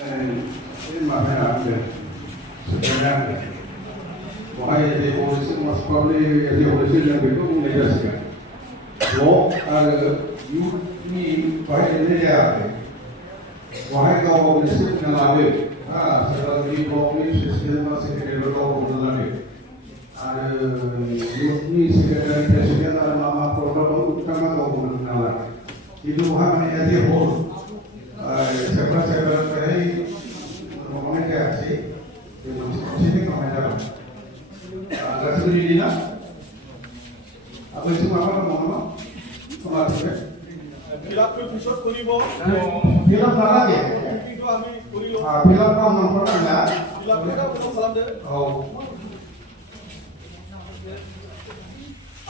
Ini maknanya apa? Sebenarnya, wahai di polisi mas Pabli di polisi yang itu menjelaskan, lo ada ini wahai ini apa? Wahai kau polisi mengalami, sebagai polisi sistem masih kau mengalami, ada ini sekedar presiden ada nama protokol utama kau mengalami, itu hanya dia hol. Sebenarnya saya ngomongnya kayak sih, sini ngomongnya apa? Agak sedih dina. Apa itu apa ngomong? Pengaruhnya? Pilak episode kulibo. Pilak mana ya? Itu kami kulibo. Pilak kau nomor mana? Pilak kita belum salam deh. Oh.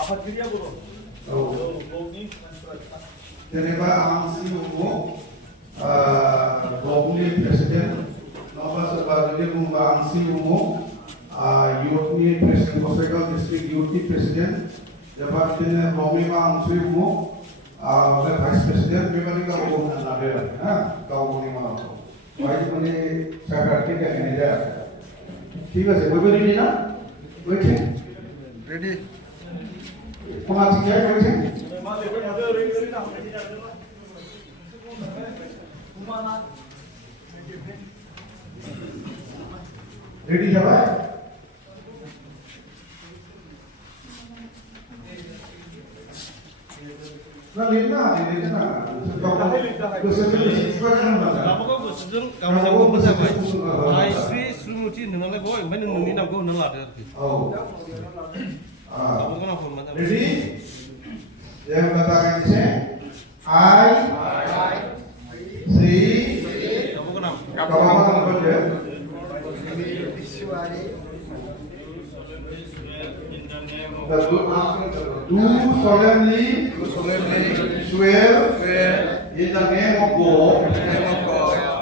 Apa dia bro? Oh. Ini. Jadi Pak Angsi Ungu, Gobli Presiden, Nova sebagai Mbak Angsi Ungu, Yutni Presiden Kosekal Distrik Yutni Presiden, Jabatannya Romi Angsi Ungu, Vice Presiden, memang kau bukan ada, kau bukan mau. Wajib ini saya katakan kayak ini dah. ঠিক আছে, বই ready না? বইছে? Ready. Pengaji ya, বইছে? Ready siapa? Nah, lihat nah. Sri Srimuti nengale boy, main nengi nak kau nengat ya. Oh. Kamu kan apa macam? Ready? Yang katakan ini I Sri. Kamu kan apa? Kamu apa kerja? Do solemnly swear in the name of God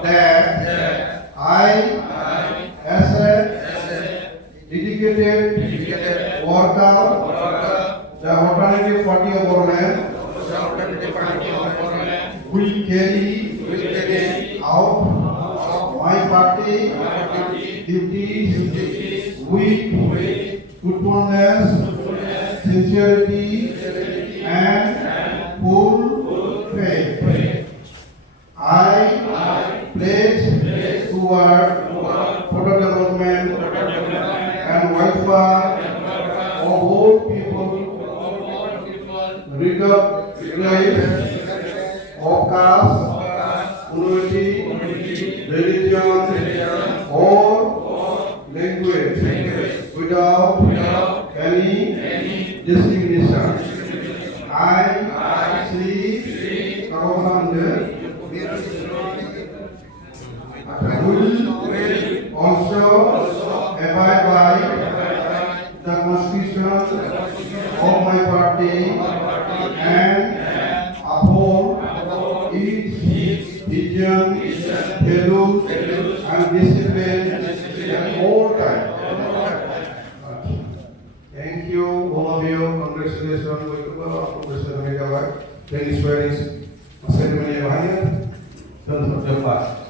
that I, as a dedicated worker, the alternative party of our land, will carry out my party duties with truthfulness, sincerity, and full faith. I pledge toward further development and welfare of all people, regardless of caste, community, religion, or language, without any discrimination. I see Karamanda will also abide by the constitution of my party and uphold its vision, values, and discipline at all times. Thank you, all of you. Congratulations. Congratulations. Very swearing. Masih ada yang banyak dan terjebak.